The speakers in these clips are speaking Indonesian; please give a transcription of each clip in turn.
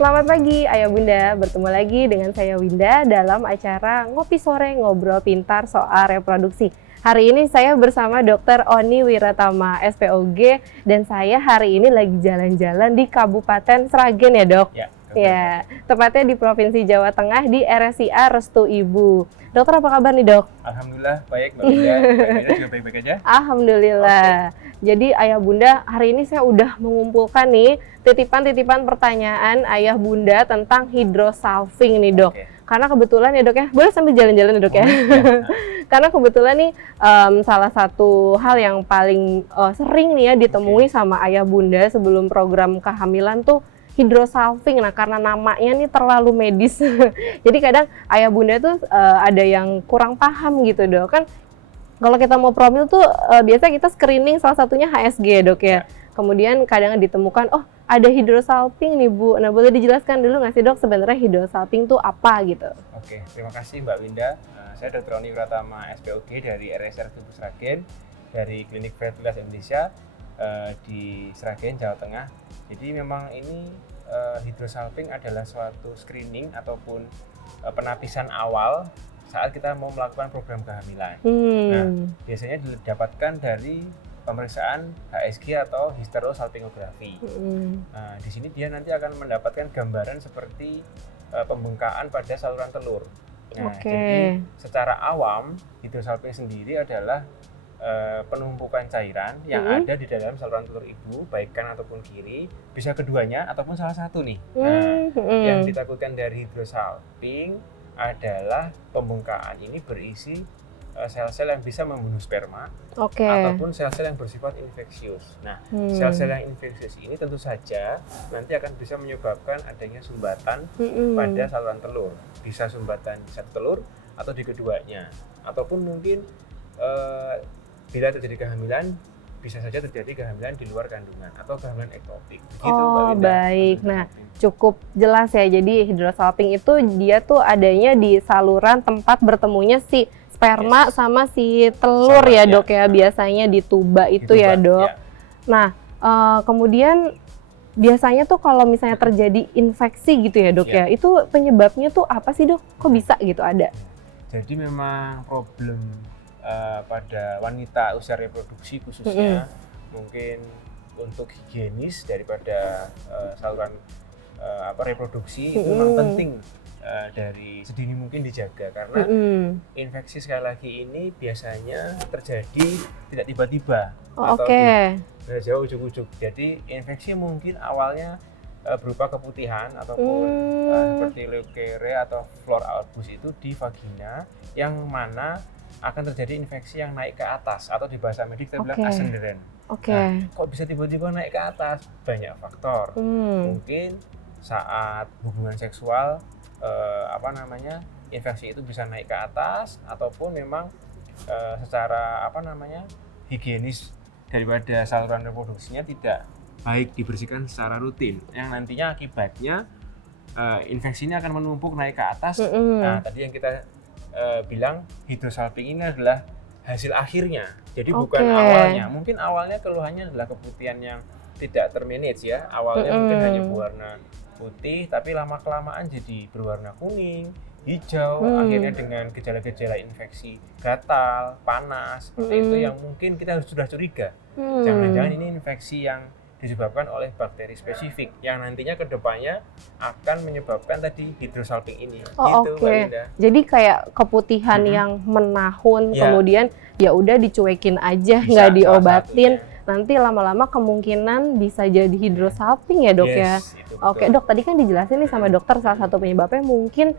Selamat pagi Ayah Bunda, bertemu lagi dengan saya Winda dalam acara Ngopi Sore Ngobrol Pintar Soal Reproduksi. Hari ini saya bersama Dr. Oni Wiratama, SPOG, dan saya hari ini lagi jalan-jalan di Kabupaten Sragen ya dok? Ya, tepatnya di Provinsi Jawa Tengah di RSIA Restu Ibu. Dokter apa kabar nih dok? Alhamdulillah baik Mbak Winda, Mbak Winda juga baik-baik aja? Alhamdulillah. Jadi Ayah Bunda, hari ini saya udah mengumpulkan nih titipan-titipan pertanyaan Ayah Bunda tentang hidrosalving nih dok. Karena kebetulan ya dok ya, boleh sambil jalan-jalan ya dok ya. Karena kebetulan nih salah satu hal yang paling sering nih ya ditemui sama Ayah Bunda sebelum program kehamilan tuh hidrosalving. Nah karena namanya nih terlalu medis, jadi kadang Ayah Bunda tuh ada yang kurang paham gitu dok. Kan kalau kita mau promil tuh biasa kita screening salah satunya HSG ya dok ya. Kemudian kadang ditemukan, oh ada hidrosalping nih Bu. Nah boleh dijelaskan dulu nggak sih dok sebenarnya hidrosalping tuh apa gitu? Oke, terima kasih Mbak Winda. Saya Dr. Oni Wiratama, SPOG dari RSIA Restu Sragen, dari Klinik Fertilitas Indonesia di Sragen, Jawa Tengah. Jadi memang ini hidrosalping adalah suatu screening ataupun penapisan awal saat kita mau melakukan program kehamilan. Nah, biasanya didapatkan dari pemeriksaan HSG atau hysterosalpingografi. Nah, di sini dia nanti akan mendapatkan gambaran seperti pembengkakan pada saluran telur. Nah, jadi secara awam hidrosalping sendiri adalah penumpukan cairan yang ada di dalam saluran telur ibu, baik kanan ataupun kiri, bisa keduanya ataupun salah satu nih. Nah, yang ditakutkan dari hidrosalping adalah pembengkakan ini berisi sel-sel yang bisa membunuh sperma ataupun sel-sel yang bersifat infeksius. Nah, sel-sel yang infeksius ini tentu saja nanti akan bisa menyebabkan adanya sumbatan pada saluran telur. Bisa sumbatan di satu telur atau di keduanya, ataupun mungkin bila terjadi kehamilan, bisa saja terjadi kehamilan di luar kandungan atau kehamilan ektopik. Oh baik, nah cukup jelas ya. Jadi hidrosalping itu dia tuh adanya di saluran tempat bertemunya si sperma sama si telur ya dok ya. Biasanya di tuba itu ya dok. Nah kemudian biasanya tuh kalau misalnya terjadi infeksi gitu ya dok ya, itu penyebabnya tuh apa sih dok? Kok bisa gitu ada? Jadi memang problem pada wanita usia reproduksi khususnya mungkin untuk higienis daripada saluran reproduksi itu memang penting dari sedini mungkin dijaga, karena infeksi sekali lagi ini biasanya terjadi tidak tiba-tiba atau tidak jauh ujuk-ujuk. Jadi infeksi mungkin awalnya berupa keputihan ataupun seperti leukeria atau flor albus itu di vagina, yang mana akan terjadi infeksi yang naik ke atas atau di bahasa medik kita bilang ascenderen. Nah, kok bisa tiba-tiba naik ke atas? Banyak faktor. Mungkin saat hubungan seksual infeksi itu bisa naik ke atas, ataupun memang secara higienis daripada saluran reproduksinya tidak baik dibersihkan secara rutin, yang nantinya akibatnya infeksi ini akan menumpuk naik ke atas. Nah, tadi yang kita bilang hidrosalping ini adalah hasil akhirnya, jadi bukan awalnya. Mungkin awalnya keluhannya adalah keputihan yang tidak termanage ya, awalnya mungkin hanya berwarna putih, tapi lama-kelamaan jadi berwarna kuning, hijau, akhirnya dengan gejala-gejala infeksi gatal, panas, seperti itu yang mungkin kita sudah curiga. Jangan-jangan ini infeksi yang disebabkan oleh bakteri spesifik yang nantinya kedepannya akan menyebabkan tadi hidrosalping ini. Jadi kayak keputihan yang menahun, kemudian ya udah dicuekin aja, nggak diobatin, nanti lama-lama kemungkinan bisa jadi hidrosalping ya dok ya. Dok, tadi kan dijelasin nih sama dokter salah satu penyebabnya mungkin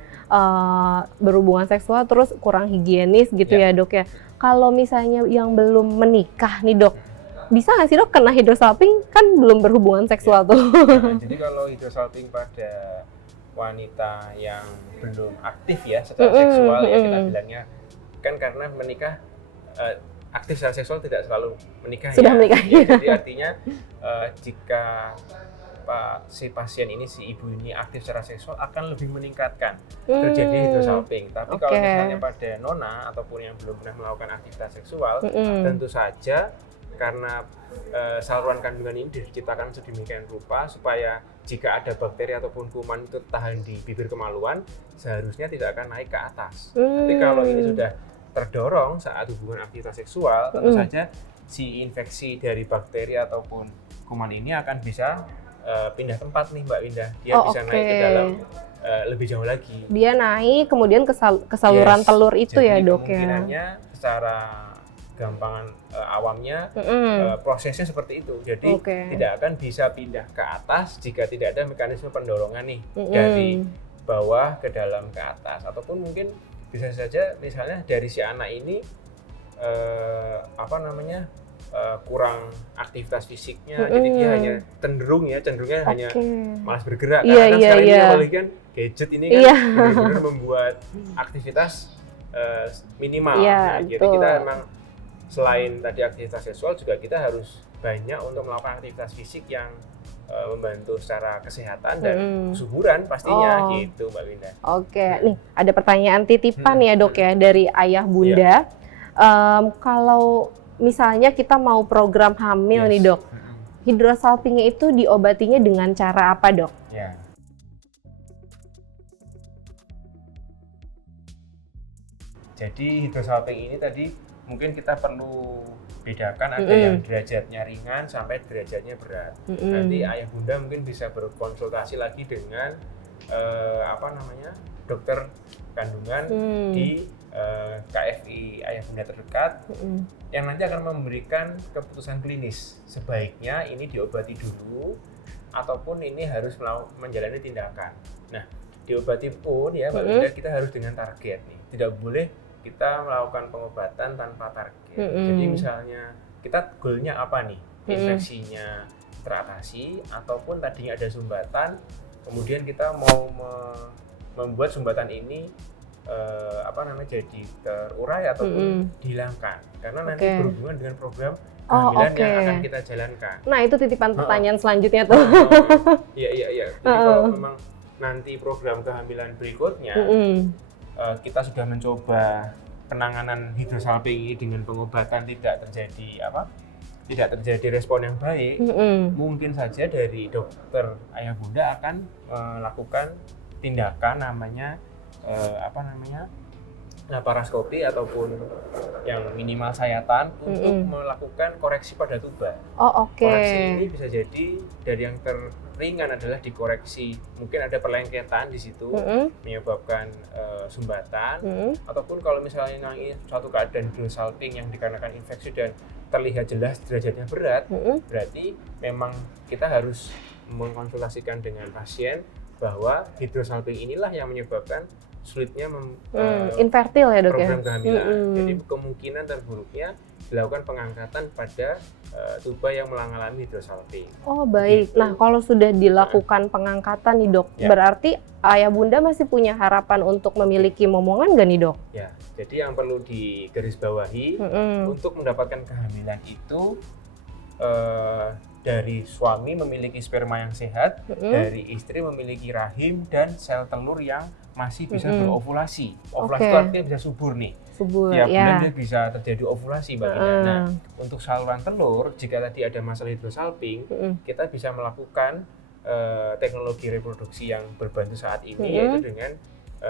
berhubungan seksual terus kurang higienis gitu ya dok ya. Kalau misalnya yang belum menikah nih dok, bisa nggak sih dok kena hidrosalping, kan belum berhubungan seksual tuh? Jadi kalau hidrosalping pada wanita yang belum aktif ya secara seksual ya kita bilangnya, kan karena menikah aktif secara seksual tidak selalu menikah. Sudah menikah. Jadi artinya jika si pasien ini, si ibu ini aktif secara seksual akan lebih meningkatkan terjadi hidrosalping. Tapi kalau misalnya pada nona ataupun yang belum pernah melakukan aktivitas seksual, tentu saja karena saluran kandungan ini diciptakan sedemikian rupa supaya jika ada bakteri ataupun kuman itu tahan di bibir kemaluan, seharusnya tidak akan naik ke atas. Tapi kalau ini sudah terdorong saat hubungan aktivitas seksual, tentu saja si infeksi dari bakteri ataupun kuman ini akan bisa pindah tempat nih Mbak Winda. Dia bisa naik ke dalam lebih jauh lagi. Dia naik kemudian ke saluran telur itu. Jadi ya dok ya. kemungkinannya secara gampangan awamnya prosesnya seperti itu. Jadi tidak akan bisa pindah ke atas jika tidak ada mekanisme pendorongan nih dari bawah ke dalam ke atas. Ataupun mungkin bisa saja misalnya dari si anak ini kurang aktivitas fisiknya, jadi dia hanya cenderungnya hanya malas bergerak. Karena sekarang ini apalagi kan gadget ini kan benar-benar membuat aktivitas minimal. Jadi kita memang selain tadi aktivitas seksual juga kita harus banyak untuk melakukan aktivitas fisik yang membantu secara kesehatan dan kesuburan pastinya gitu Mbak Winda. Nih ada pertanyaan titipan ya dok ya dari ayah bunda. Kalau misalnya kita mau program hamil nih dok, hidrosalpingia itu diobatinya dengan cara apa dok? Jadi hidrosalping ini tadi mungkin kita perlu bedakan ada yang derajatnya ringan sampai derajatnya berat. Nanti ayah bunda mungkin bisa berkonsultasi lagi dengan dokter kandungan di KFI ayah bunda terdekat yang nanti akan memberikan keputusan klinis sebaiknya ini diobati dulu ataupun ini harus menjalani tindakan. Nah, diobati pun ya Mbak Winda kita harus dengan target nih. Tidak boleh kita melakukan pengobatan tanpa target. Jadi misalnya kita goalnya apa nih? Infeksinya teratasi ataupun tadinya ada sumbatan, kemudian kita mau membuat sumbatan ini jadi terurai ataupun dihilangkan karena nanti berhubungan dengan program kehamilan yang akan kita jalankan. Nah itu titipan pertanyaan selanjutnya tuh. Iya. Jadi kalau memang nanti program kehamilan berikutnya kita sudah mencoba penanganan hidrosalpingia dengan pengobatan tidak terjadi respon yang baik, mungkin saja dari dokter ayah bunda akan melakukan tindakan namanya laparoskopi ataupun yang minimal sayatan untuk melakukan koreksi pada tuba. Koreksi ini bisa jadi dari yang terringan adalah dikoreksi, mungkin ada perlengketan di situ menyebabkan sumbatan, ataupun kalau misalnya ini suatu keadaan hidrosalping yang dikarenakan infeksi dan terlihat jelas derajatnya berat, berarti memang kita harus mengkonsultasikan dengan pasien bahwa hidrosalping inilah yang menyebabkan sulitnya infertil ya dok program ya? kehamilan. Jadi kemungkinan terburuknya dilakukan pengangkatan pada tuba yang mengalami hidrosalping. Oh baik. Gitu. Nah kalau sudah dilakukan pengangkatan nih dok, berarti ayah bunda masih punya harapan untuk memiliki momongan nggak nih dok? Ya, jadi yang perlu digarisbawahi untuk mendapatkan kehamilan itu dari suami memiliki sperma yang sehat, dari istri memiliki rahim dan sel telur yang masih bisa berovulasi. Ovulasi itu artinya bisa subur nih. Tiap bulan dia bisa terjadi ovulasi Mbak Ina. Nah, untuk saluran telur, jika tadi ada masalah hidrosalping, kita bisa melakukan teknologi reproduksi yang berbantu saat ini, yaitu dengan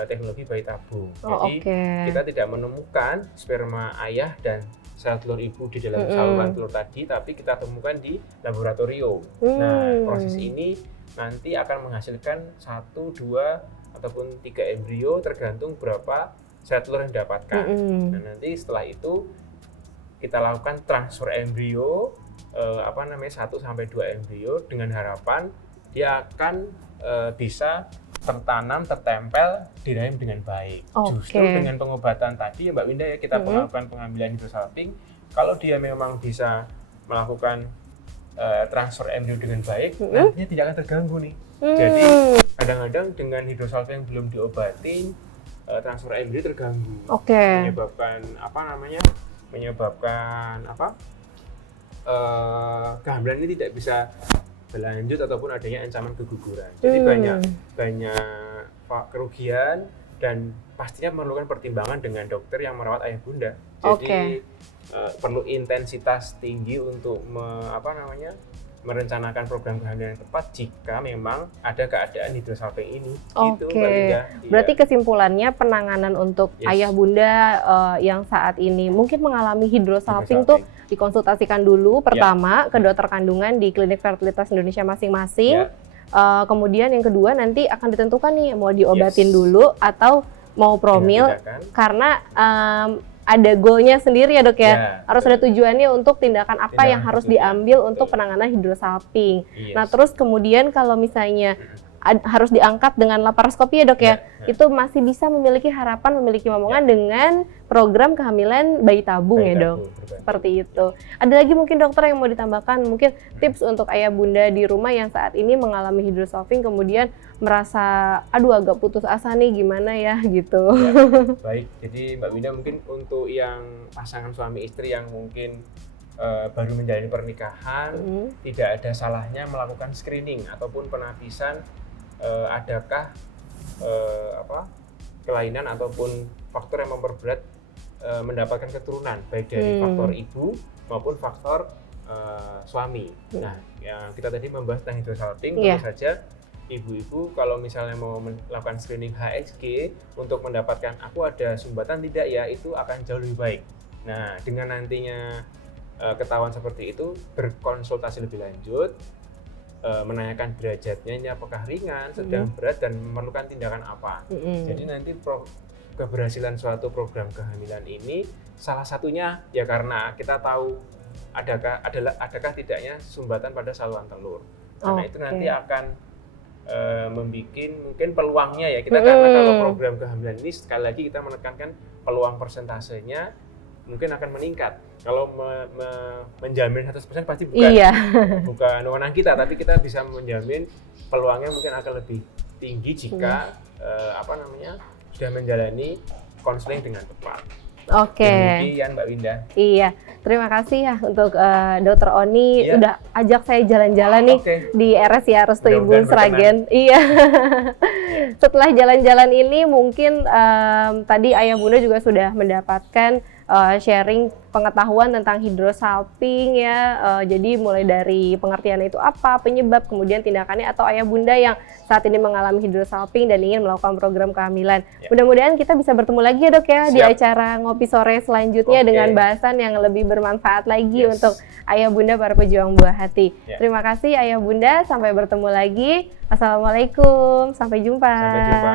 teknologi bayi tabung. Jadi kita tidak menemukan sperma ayah dan sel telur ibu di dalam saluran telur tadi, tapi kita temukan di laboratorium. Nah, proses ini nanti akan menghasilkan 1, 2, ataupun 3 embrio tergantung berapa sel telur yang didapatkan. Nah, nanti setelah itu kita lakukan transfer embrio 1 sampai 2 embrio dengan harapan dia akan bisa tertanam, tertempel di rahim dengan baik. Justru dengan pengobatan tadi ya Mbak Winda ya, kita melakukan pengambilan hidrosalping, kalau dia memang bisa melakukan transfer embrio dengan baik, nantinya tidak akan terganggu nih. Jadi kadang-kadang dengan hidrosalping yang belum diobati, transfer embrio terganggu, menyebabkan kehamilan ini tidak bisa berlanjut ataupun adanya ancaman keguguran. Jadi banyak kerugian dan pastinya memerlukan pertimbangan dengan dokter yang merawat ayah bunda. Jadi perlu intensitas tinggi untuk merencanakan program kehamilan yang tepat jika memang ada keadaan hidrosalping ini. Gitu, Mbak Winda. Berarti kesimpulannya penanganan untuk ayah bunda yang saat ini mungkin mengalami hidrosalping tuh dikonsultasikan dulu pertama ke dokter kandungan di klinik fertilitas Indonesia masing-masing. Kemudian yang kedua nanti akan ditentukan nih mau diobatin dulu atau mau promil karena ada goalnya sendiri ya dok ya, harus ada tujuannya untuk tindakan apa yang harus diambil untuk penanganan hidrosalping. Nah terus kemudian kalau misalnya harus diangkat dengan laparoskopi ya dok ya, itu masih bisa memiliki harapan memiliki momongan dengan program kehamilan bayi tabung ya dok, seperti itu. Ada lagi mungkin dokter yang mau ditambahkan, mungkin tips untuk ayah bunda di rumah yang saat ini mengalami hidrosalping kemudian merasa aduh agak putus asa nih gimana ya gitu. Baik, jadi Mbak Winda mungkin untuk yang pasangan suami istri yang mungkin baru menjalani pernikahan, tidak ada salahnya melakukan screening ataupun penapisan adakah kelainan ataupun faktor yang memperberat mendapatkan keturunan baik dari faktor ibu maupun faktor suami. Nah, yang kita tadi membahas tentang hidrosalping, tentu saja ibu-ibu kalau misalnya mau melakukan screening HSG untuk mendapatkan aku ada sumbatan tidak ya, itu akan jauh lebih baik. Nah, dengan nantinya ketahuan seperti itu, berkonsultasi lebih lanjut, menanyakan derajatnya apakah ringan, sedang, berat, dan memerlukan tindakan apa. Jadi nanti keberhasilan suatu program kehamilan ini salah satunya ya karena kita tahu adakah tidaknya sumbatan pada saluran telur. Karena itu nanti akan membuat mungkin peluangnya ya kita karena kalau program kehamilan ini sekali lagi kita menekankan peluang persentasenya mungkin akan meningkat. Kalau menjamin 100% pasti bukan wewenang kita, tapi kita bisa menjamin peluangnya mungkin akan lebih tinggi jika sudah menjalani konseling dengan tepat. Demikian Mbak Winda. Iya, terima kasih ya untuk Dr. Oni udah ajak saya jalan-jalan nih di RSI Restu Ibu Sragen. Iya. Setelah jalan-jalan ini mungkin tadi ayah bunda juga sudah mendapatkan sharing pengetahuan tentang hidrosalping ya. Jadi mulai dari pengertian itu apa, penyebab, kemudian tindakannya atau ayah bunda yang saat ini mengalami hidrosalping dan ingin melakukan program kehamilan. Mudah-mudahan kita bisa bertemu lagi ya dok ya di acara ngopi sore selanjutnya dengan bahasan yang lebih bermanfaat lagi untuk ayah bunda para pejuang buah hati. Terima kasih ayah bunda, sampai bertemu lagi. Assalamualaikum, sampai jumpa. Sampai jumpa.